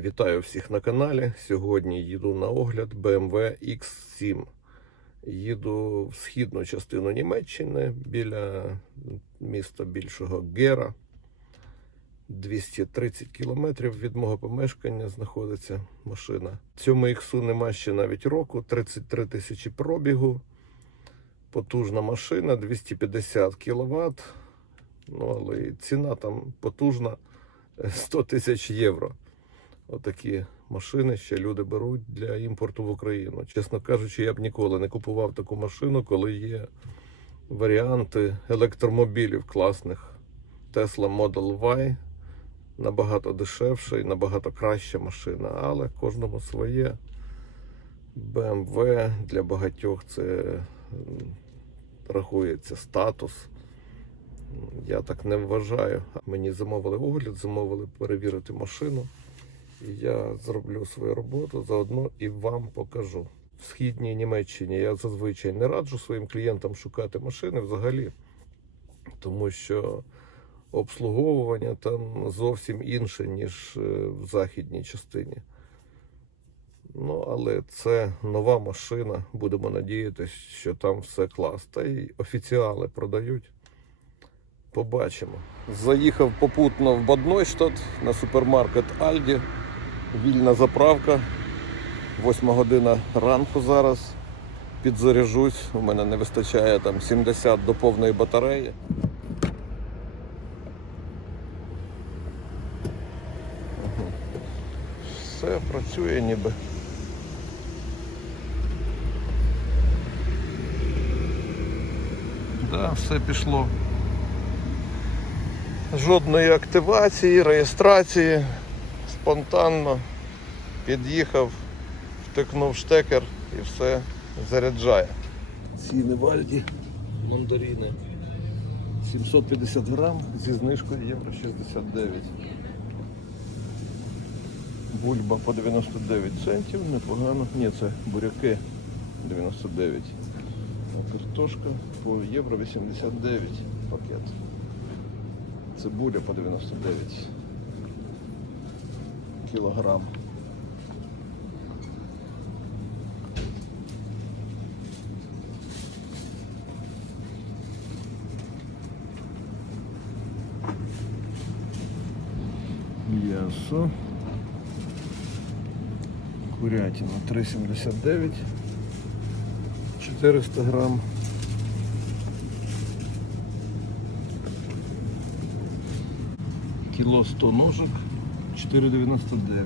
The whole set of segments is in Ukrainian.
Вітаю всіх на каналі. Сьогодні їду на огляд BMW X7. Їду в східну частину Німеччини біля міста більшого Гера. 230 кілометрів від мого помешкання знаходиться машина. Цьому X нема ще навіть року, 33 тисячі пробігу. Потужна машина, 250 кВт. Ну, але ціна там потужна 100 тисяч євро. Отакі машини ще люди беруть для імпорту в Україну. Чесно кажучи, я б ніколи не купував таку машину, коли є варіанти електромобілів класних. Tesla Model Y набагато дешевша і набагато краща машина, але кожному своє. BMW для багатьох це рахується статус. Я так не вважаю. Мені замовили огляд, замовили перевірити машину. Я зроблю свою роботу, заодно і вам покажу. В східній Німеччині я зазвичай не раджу своїм клієнтам шукати машини взагалі, тому що обслуговування там зовсім інше, ніж е, в західній частині. Ну, але це нова машина. Будемо надіятися, що там все клас. Та й офіціали продають. Побачимо. Заїхав попутно в Баднойштадт на супермаркет Альді. Вільна заправка. Восьма година ранку зараз. Підзаряжусь. У мене не вистачає там 70 до повної батареї. Все працює ніби. Да, все пішло. Жодної активації, реєстрації. Спонтанно під'їхав, втикнув штекер і все заряджає. Ціни Вальді, мандаріни 750 грам зі знижкою євро 69. Бульба по 99 центів, непогано. Ні, це буряки 99. А картошка по євро 89 пакет. Цибуля по 99 кілограм. М'ясо. Курятина 3,79. 400 грам. Кіло 100 ножик 4,99.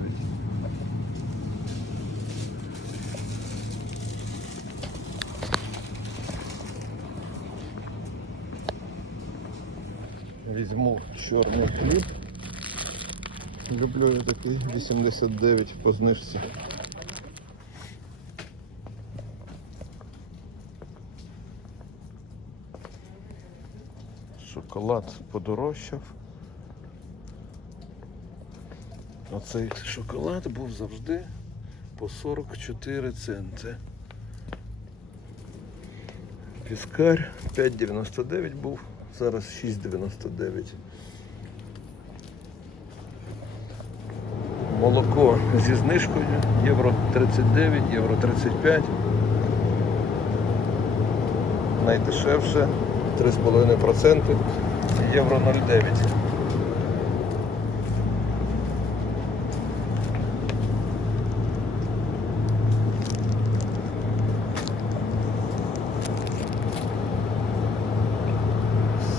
Візьму чорний хліб. Люблю я такий 89 по знижці. Шоколад подорожчав. А цей шоколад був завжди по 44 центи. Піскар 5,99 був, зараз 6,99. Молоко зі знижкою євро 39, євро 35. Найдешевше 3,5%, євро 0,9.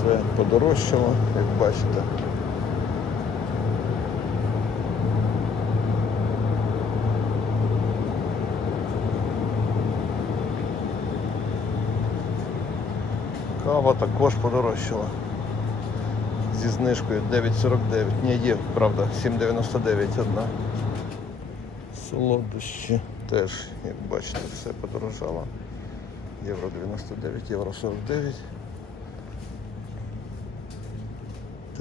Все подорожчало, як бачите. Кава також подорожчала. Зі знижкою 9,49. Ні, є, правда, 7,99 одна. Солодощі теж, як бачите, все подорожало. Євро 99, євро 49.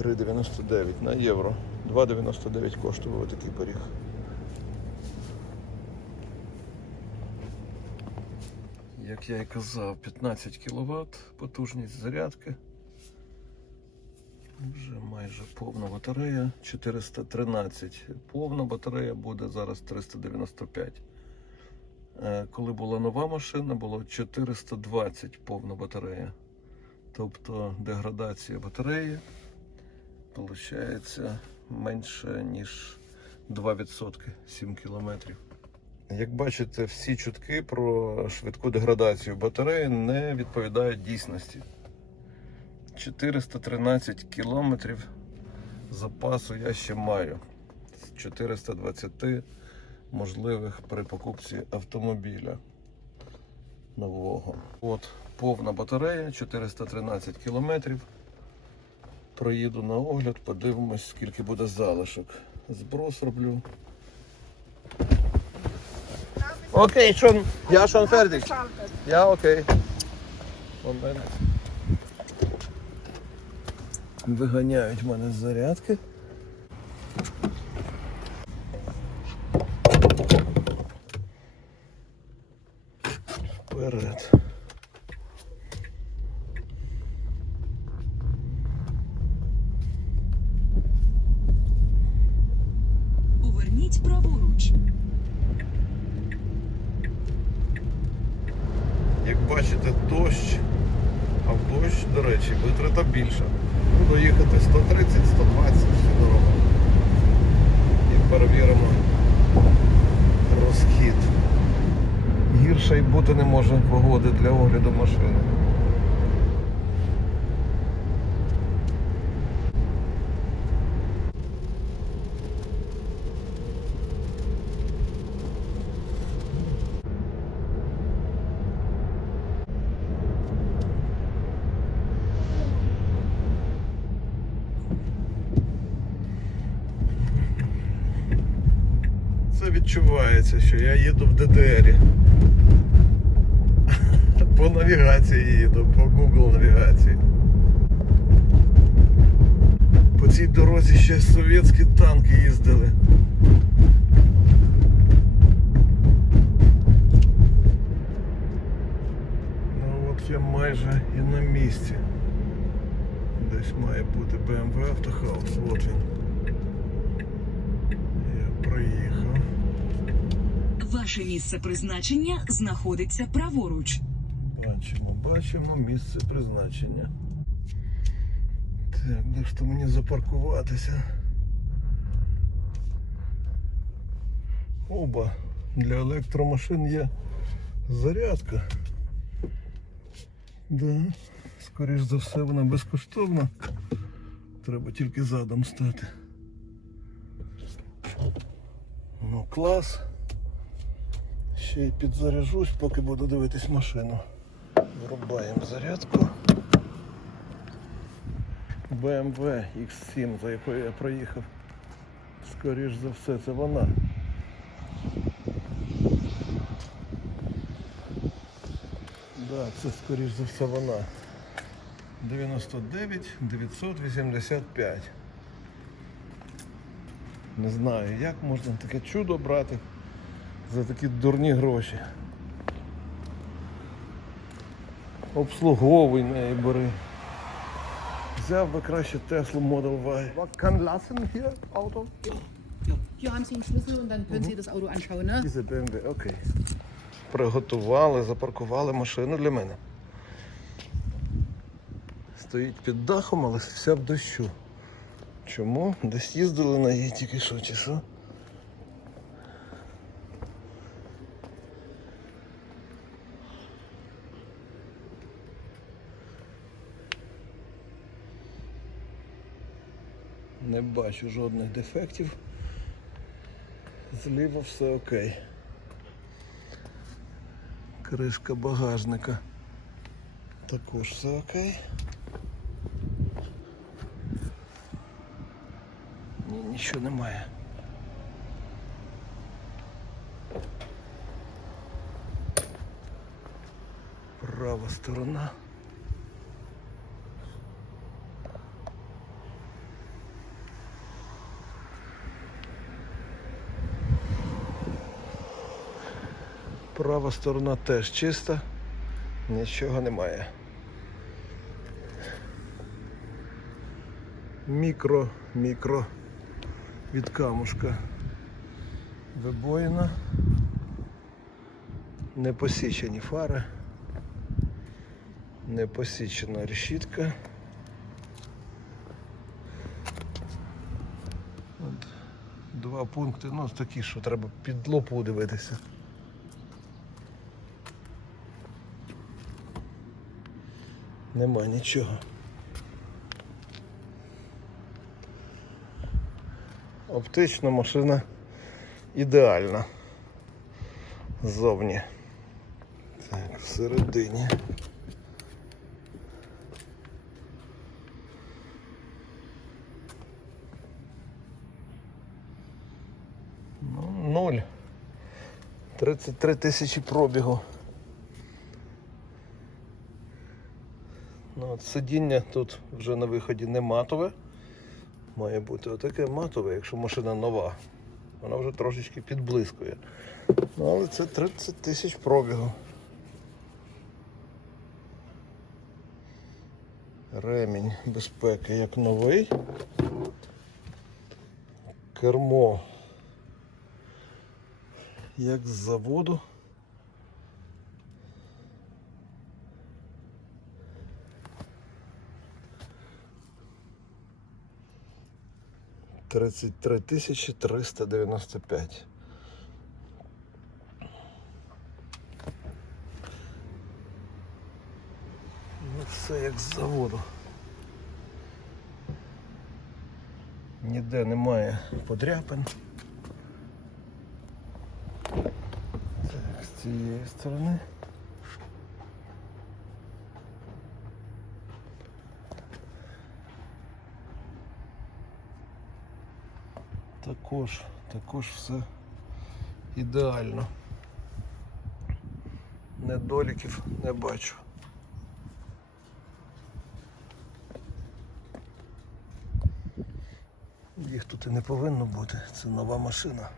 3,99 на євро. 2,99 коштував такий пиріг. Як я і казав, 15 кВт потужність зарядки. Вже майже повна батарея. 413. Повна батарея буде зараз 395. Е, Коли була нова машина, було 420 повна батарея. Тобто деградація батареї виходить менше, ніж 2%, 7 кілометрів. Як бачите, всі чутки про швидку деградацію батареї не відповідають дійсності. 413 кілометрів запасу я ще маю. З 420 можливих при покупці автомобіля нового. От повна батарея, 413 кілометрів. Проїду на огляд, подивимось, скільки буде залишок. Зброс роблю. Окей, шон. Я Шон fertig. Я окей. Виганяють мене з зарядки. Поверніть. Як бачите, дощ, а в дощ, до речі, витрата більша. Буду їхати 130-120 всю дорогу. І перевіримо розхід. Гірше й бути не може погоди для огляду машини. Це відчувається, що я їду в ДДРі. По навігації їду, по Google навігації. По цій дорозі ще совєтські танки їздили. Ну от я майже і на місці. Десь має бути BMW Автохаус. От він. Я проїхав. Ваше місце призначення знаходиться праворуч. Бачимо, бачимо місце призначення. Так, де ж то мені запаркуватися? Оба, для електромашин є зарядка. Да, скоріш за все вона безкоштовна. Треба тільки задом стати. Ну, клас. Ще й підзаряжусь, поки буду дивитись машину. Врубаємо зарядку. BMW X7, за якою я проїхав. Скоріш за все, це вона. Да, це скоріш за все вона. 99 985. Не знаю, як можна таке чудо брати за такі дурні гроші. Обслуговуй неї бери. Взяв би краще Tesla Model Y. Kann lassen hier Auto? Ja. Hier haben Sie einen Schlüssel und dann können Sie das Auto anschauen. Ne? Diese BMW, окей. Приготували, запаркували машину для мене. Стоїть під дахом, але вся в дощу. Чому? Десь їздили на її тільки що чи бачу жодних дефектів. Зліва все окей. Кришка багажника. Також все окей. Ні, нічого немає. Права сторона. Права сторона теж чиста, нічого немає. Мікро, мікро від камушка. Вибоїна. Не посічені фари. Не посічена решітка. От, два пункти, ну такі, що треба під лопу дивитися. Нема нічого. Оптична машина ідеальна. Ззовні. Так, всередині. Ну, ноль. 33 тисячі пробігу. Ну, от сидіння тут вже на виході не матове. Має бути отаке матове, якщо машина нова. Вона вже трошечки підблискує. Ну, але це 30 тисяч пробігу. Ремінь безпеки як новий. Кермо як з заводу. Тридцять три тисячі триста дев'яносто п'ять. Ну, все як з заводу. Ніде немає подряпин. Так, з цієї сторони. Також, також все ідеально. Недоліків не бачу. Їх тут і не повинно бути. Це нова машина.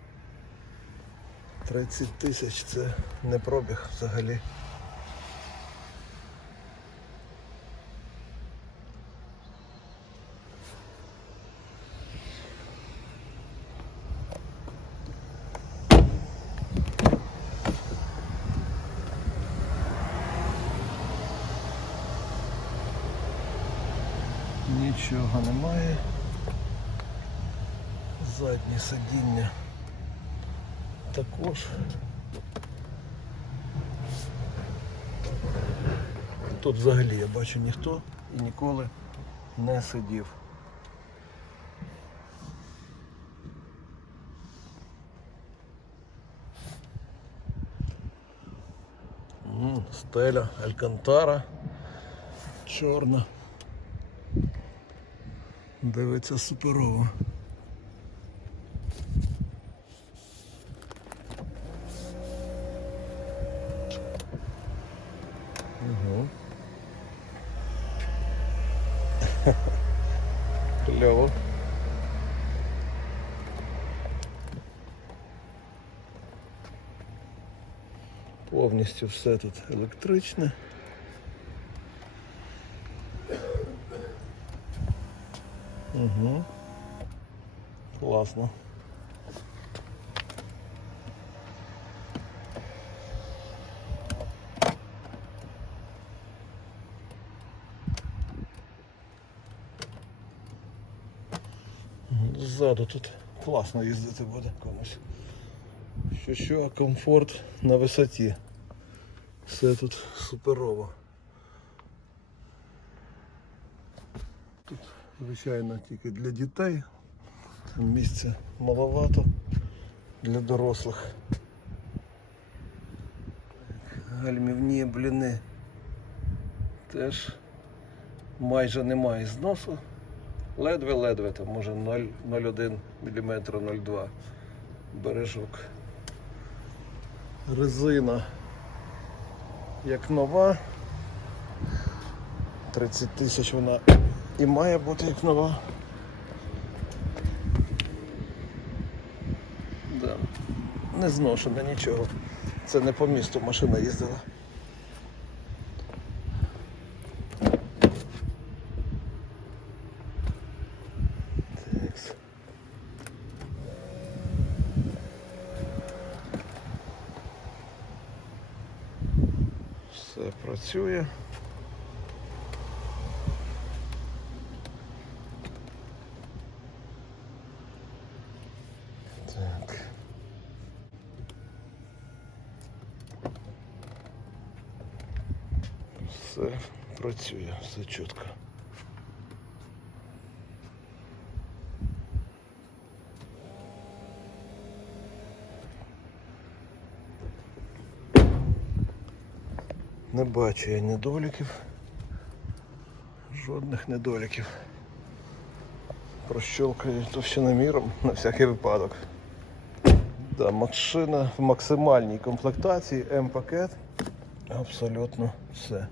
30 тисяч це не пробіг взагалі. Нічого немає. Заднє сидіння також. Тут взагалі я бачу ніхто і ніколи не сидів. Стеля Алькантара. Чорна. Дивиться суперово. Кльово. Повністю все тут електричне. Угу. Класно. Ззаду тут класно їздити буде комусь. Що що, комфорт на висоті. Все тут суперово. Тут, звичайно, тільки для дітей. Місця маловато для дорослих. Гальмівні бліни теж майже немає зносу. Ледве-ледве, там може 0,1 мм, 0,2 бережок. Резина як нова. 30 тисяч вона і має бути як нова. Да. Не зношена нічого. Це не по місту машина їздила. Все працює. Так. Все працює, все чітко. Не бачу я недоліків. Жодних недоліків. Прощолкаю товщиноміром на всякий випадок. Да, машина в максимальній комплектації, М-пакет. Абсолютно все.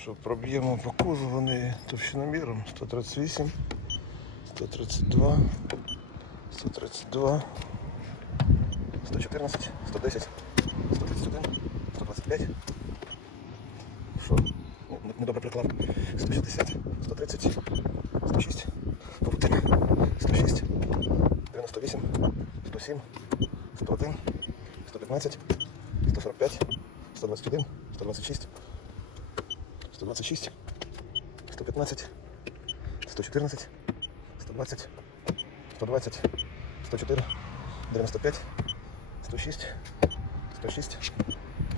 Що проб'ємо по кузову вони товщиноміром 138, 132, 132, 114, 110, 131, 125. Що? Не- Недобре приклад. 160, 130, 106, Павутина, 106, 98, 107, 101, 115, 145, 121, 126, 126, 115, 114, 120, 120, 104, 95, 106, 106,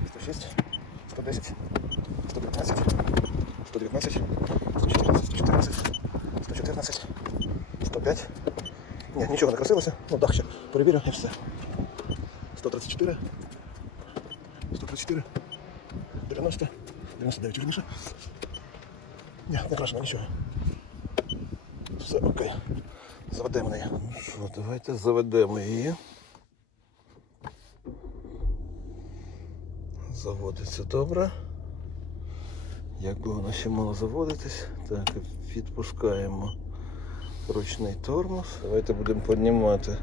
106, 110, 119, 119, 114, 114, 114, 105. Ні, нічого не красилося. Ну, дах ще перевірю і все. 134, 134, 90, 99 вірніше. Ні, не крашено нічого. Все окей. Заведемо її. Ну що, давайте заведемо її. Заводиться добре. Якби воно ще мало заводитись, так, відпускаємо ручний тормоз. Давайте будемо піднімати.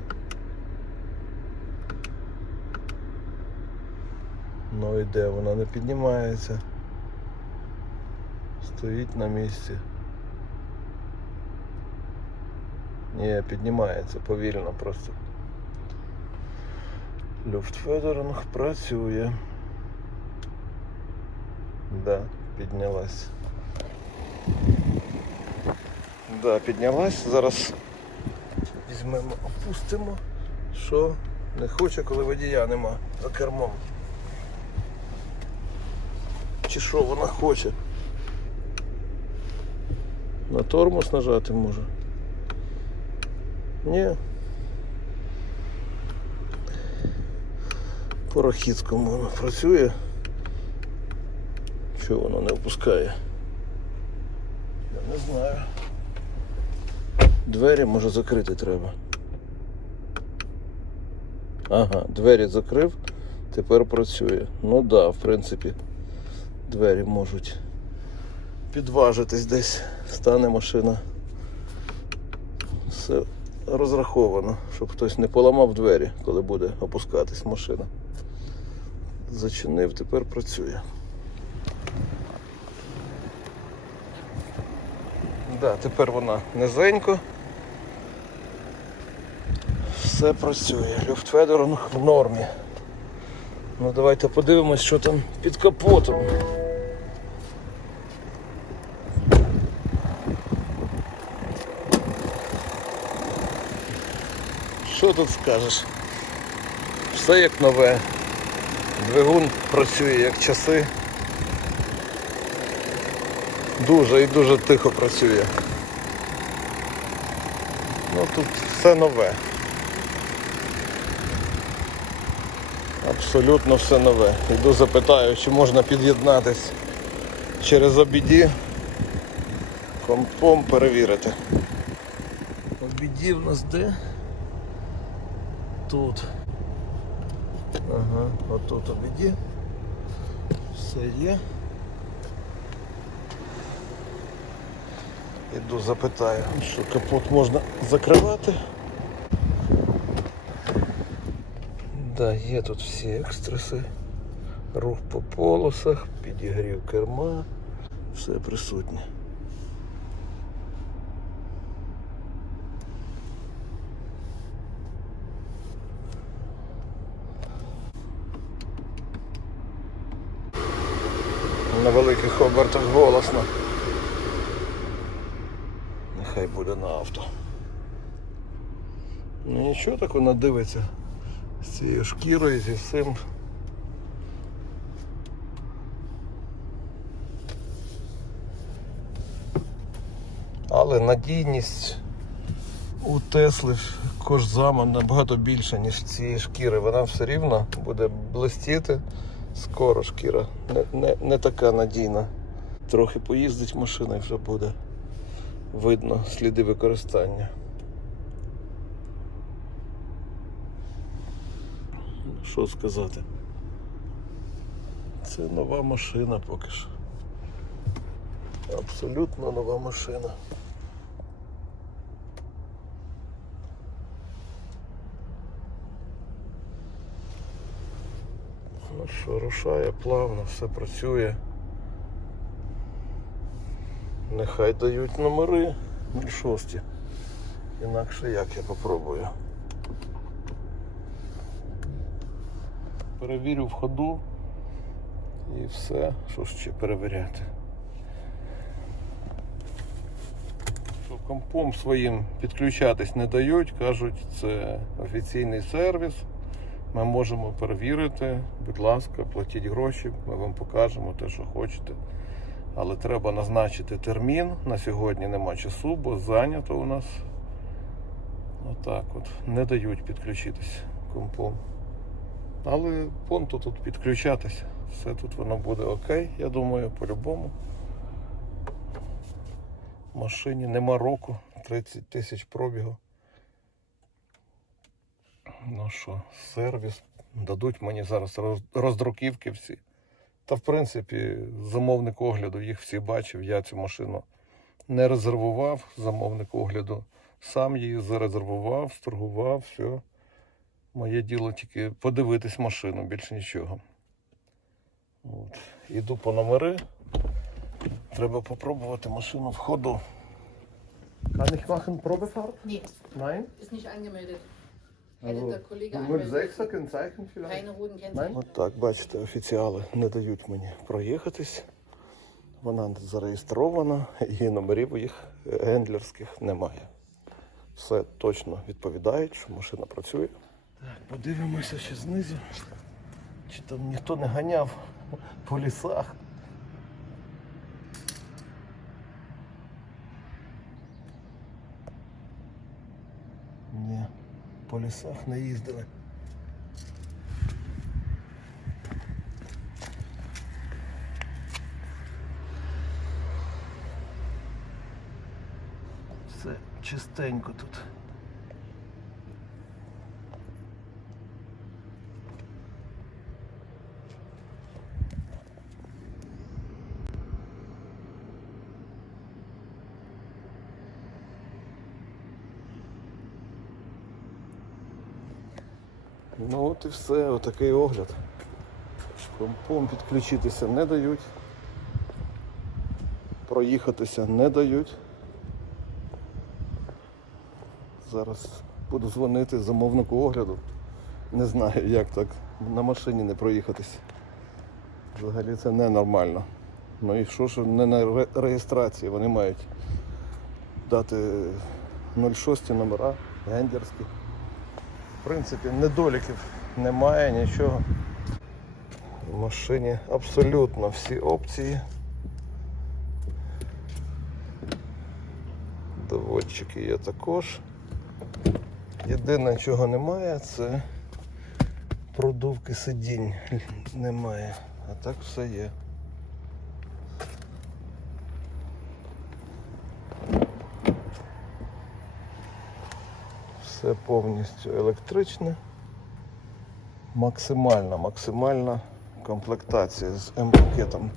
Ну і де вона не піднімається. Стоїть на місці. Ні, піднімається повільно просто. Люфтфедеринг працює. Да, піднялась. Да, піднялась. Зараз візьмемо, опустимо. Що не хоче, коли водія нема за кермом. Чи що вона хоче? На тормоз нажати може? Ні. По Рахіцькому воно працює. Чого воно не впускає? Я не знаю. Двері може закрити треба. Ага, двері закрив, тепер працює. Ну так, да, в принципі, двері можуть підважитись десь, стане машина. Розраховано, щоб хтось не поламав двері, коли буде опускатись машина. Зачинив, тепер працює. Да, тепер вона низенько. Все працює. Люфтфедеринг в нормі. Ну давайте подивимось, що там під капотом. Що тут скажеш? Все як нове. Двигун працює як часи. Дуже і дуже тихо працює. Ну тут все нове. Абсолютно все нове. Іду запитаю, чи можна під'єднатись через обіді. Компом перевірити. Обіді в нас де? Тут. Ага, отут обіді. Все є. Іду запитаю, що капот можна закривати. Да, є тут всі екстреси. Рух по полосах, підігрів керма, все присутнє. На великих обертах голосно. Нехай буде на авто. Ну нічого так вона дивиться з цією шкірою, зі всім. Але надійність у Тесли кожзама набагато більша, ніж цієї шкіри. Вона все рівно буде блистіти. Скоро шкіра. Не, не, не така надійна. Трохи поїздить машина і вже буде видно сліди використання. Ну, Що сказати? Це нова машина поки що. Абсолютно нова машина. Ну що, рушає плавно, все працює. Нехай дають номери 06. Інакше як я попробую. Перевірю в ходу і все, що ще перевіряти. Що компом своїм підключатись не дають, кажуть, це офіційний сервіс. Ми можемо перевірити, будь ласка, платіть гроші, ми вам покажемо те, що хочете. Але треба назначити термін. На сьогодні нема часу, бо зайнято у нас. Отак от. Не дають підключитись компом. Але понту тут підключатися. Все тут воно буде окей, я думаю, по-любому. Машині нема року, 30 тисяч пробігу. Ну що, сервіс. Дадуть мені зараз роздруківки всі. Та в принципі, замовник огляду їх всі бачив. Я цю машину не резервував. Замовник огляду сам її зарезервував, сторгував, все. Моє діло тільки подивитись машину, більше нічого. От. Іду по номери. Треба попробувати машину в ходу. Kann ich machen Probefahrt? Nee, Nein? ist nicht angemeldet. Hätte der Kollege 06er anmelden. Keine roten Kennzeichen. От так, бачите, офіціали не дають мені проїхатись. Вона зареєстрована і номерів їх гендлерських немає. Все точно відповідають, що машина працює. Так, подивимося ще знизу. Чи там ніхто не ганяв по лісах. Ні, по лісах не їздили. Все чистенько тут. Ну от і все, отакий огляд. Компом підключитися не дають. Проїхатися не дають. Зараз буду дзвонити замовнику огляду. Не знаю, як так на машині не проїхатись. Взагалі це ненормально. Ну і що ж не на реєстрації, вони мають дати 06 номера, гендерські. В принципі, недоліків немає, нічого. В машині абсолютно всі опції. Доводчики є також. Єдине, чого немає, це продувки сидінь немає. А так все є. Все повністю електричне. Максимальна, максимальна комплектація з М-пакетом.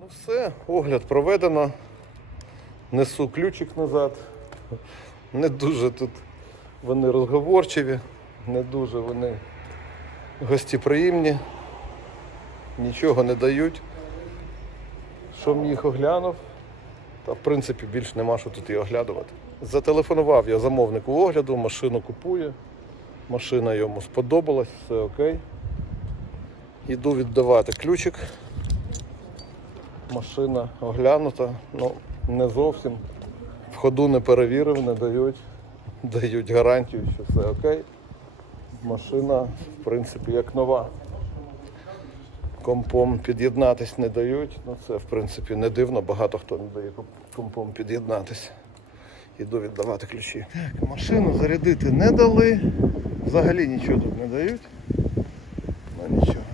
Ну все, огляд проведено. Несу ключик назад. Не дуже тут вони розговорчиві, не дуже вони гостєприємні, нічого не дають. Мені їх оглянув, та в принципі більш нема що тут і оглядувати. Зателефонував я замовнику огляду, машину купує, машина йому сподобалась, все окей. Йду віддавати ключик. Машина оглянута, ну не зовсім. В ходу не перевірив, не дають. Дають гарантію, що все окей. Машина, в принципі, як нова. Компом під'єднатись не дають. Ну це в принципі не дивно, багато хто не дає компом під'єднатись. Іду віддавати ключі. Так, машину зарядити не дали. Взагалі нічого тут не дають. Ну нічого.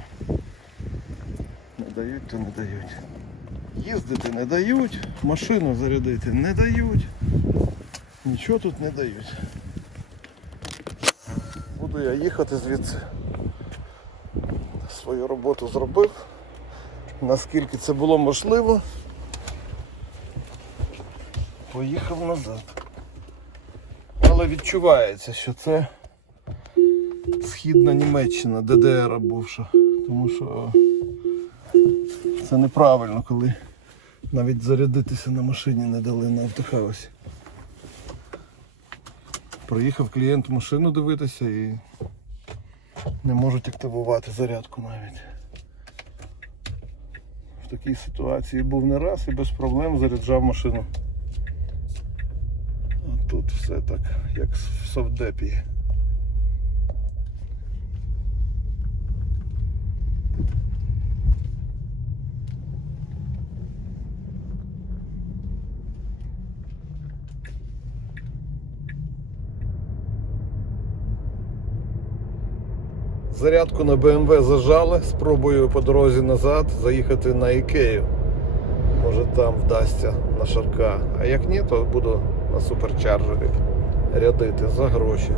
Не дають, то не дають. Їздити не дають, машину зарядити не дають. Нічого тут не дають. Буду я їхати звідси. Свою роботу зробив. Наскільки це було можливо. Поїхав назад. Але відчувається, що це східна Німеччина, ДДР бувша. Тому що це неправильно, коли навіть зарядитися на машині не дали на автохаусі. Приїхав клієнт машину дивитися і не можуть активувати зарядку навіть. В такій ситуації був не раз і без проблем заряджав машину. А тут все так, як в совдепі. Зарядку на BMW зажали, спробую по дорозі назад заїхати на Ікею. Може там вдасться на шарка. А як ні, то буду на суперчарджері рядити за гроші.